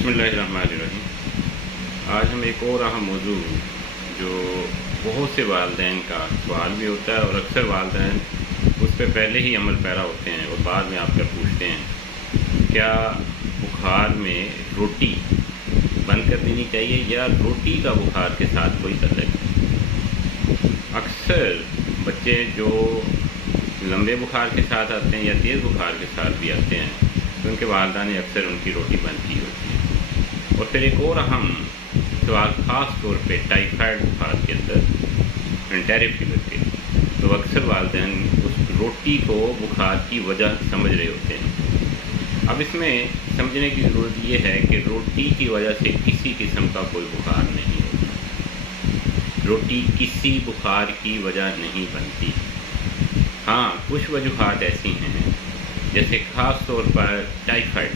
बिस्मिल्लाहिर्रहमानिर्रहीम। आज हम एक और अहम मौजू जो बहुत से वालिदैन का सवाल भी होता है और अक्सर वालिदैन उस पर पहले ही अमल पैरा होते हैं और बाद में आकर पूछते हैं, क्या बुखार में रोटी बंद कर देनी चाहिए या रोटी का बुखार के साथ कोई ताल्लुक है। अक्सर बच्चे जो लंबे बुखार के साथ आते हैं या तेज़ बुखार के साथ भी आते हैं तो उनके वालिदैन ने अक्सर उनकी रोटी बंद की होती है। और फिर एक और अहम सवाल ख़ास तौर पे टाइफाइड बुखार के अंदर एंटेरिक फीवर के, तो अक्सर वालिदैन उस रोटी को बुखार की वजह समझ रहे होते हैं। अब इसमें समझने की ज़रूरत ये है कि रोटी की वजह से किसी किस्म का कोई बुखार नहीं होता। रोटी किसी बुखार की वजह नहीं बनती। हाँ, कुछ वजूहात ऐसी हैं जैसे ख़ास तौर पर टाइफाइड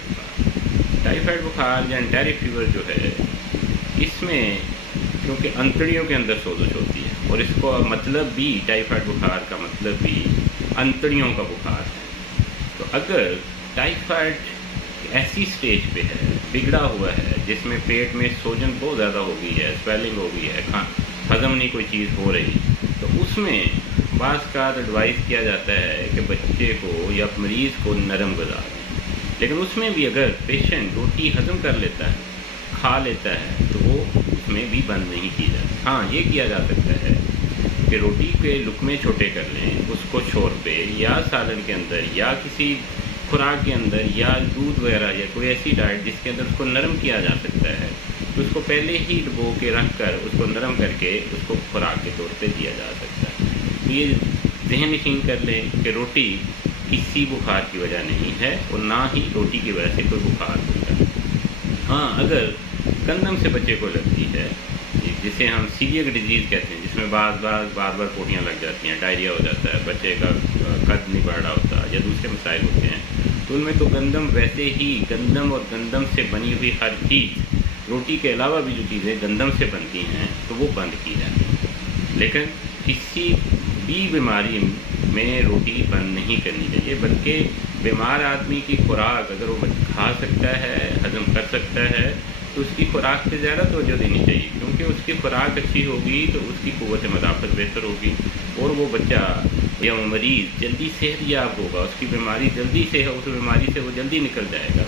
बुखार या एंटेरिक फीवर जो है, इसमें क्योंकि अंतड़ियों के अंदर सोजश होती है और इसको मतलब भी टाइफाइड बुखार का मतलब भी अंतड़ियों का बुखार है। तो अगर टाइफाइड ऐसी स्टेज पे है, बिगड़ा हुआ है, जिसमें पेट में सोजन बहुत ज़्यादा हो गई है, स्वेलिंग हो गई है, हज़म नहीं कोई चीज़ हो रही, तो उसमें बाज़ का एडवाइस किया जाता है कि बच्चे को या मरीज़ को नरम ग़िज़ा दें। लेकिन उसमें भी अगर पेशेंट रोटी हज़म कर लेता है, खा लेता है, तो वो उसमें भी बंद नहीं की जाती। हाँ, ये किया जा सकता है कि रोटी के लुकमे छोटे कर लें, उसको शोरबे या सालन के अंदर या किसी खुराक के अंदर या दूध वगैरह या कोई ऐसी डाइट जिसके अंदर उसको नरम किया जा सकता है, तो उसको पहले ही डुबो के रख कर उसको नरम करके उसको खुराक के तौर पे दिया जा सकता है। तो ये ज़हन नशीन कर लें कि रोटी किसी बुखार की वजह नहीं है और ना ही रोटी की वजह से कोई बुखार होता है। हाँ, अगर गंदम से बच्चे को लगती है, जिसे हम सीलिएक डिजीज़ कहते हैं, जिसमें बार पोटियाँ लग जाती हैं, डायरिया हो जाता है, बच्चे का कद नहीं बढ़ रहा होता या दूसरे मसाइल होते हैं, तो उनमें तो गंदम वैसे ही गंदम और गंदम से बनी हुई हर चीज़, रोटी के अलावा भी जो चीज़ें गंदम से बनती हैं तो वो बंद की जाती है। लेकिन किसी भी बीमारी में रोटी बंद नहीं करनी चाहिए, बल्कि बीमार आदमी की खुराक अगर वो खा सकता है, हज़म कर सकता है, तो उसकी खुराक से ज़्यादा तवज्जो देनी चाहिए, क्योंकि उसकी खुराक अच्छी होगी तो उसकी क़ुव्वत मदाफ़त बेहतर होगी और वो बच्चा या मरीज़ जल्दी सेहतयाब होगा, उसकी बीमारी जल्दी से उस बीमारी से वो जल्दी निकल जाएगा।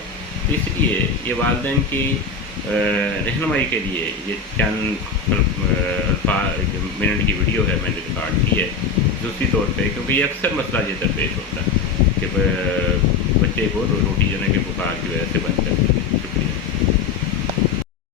तो इसलिए ये वालिदैन की रहनुमाई के लिए ये चंद मिनट की वीडियो है, मैंने रिकॉर्ड की है दूसरी तौर पे, क्योंकि ये अक्सर मसला ये दरपेश होता है कि बच्चे को रोटी जो है कि बुखार की वजह से बंद कर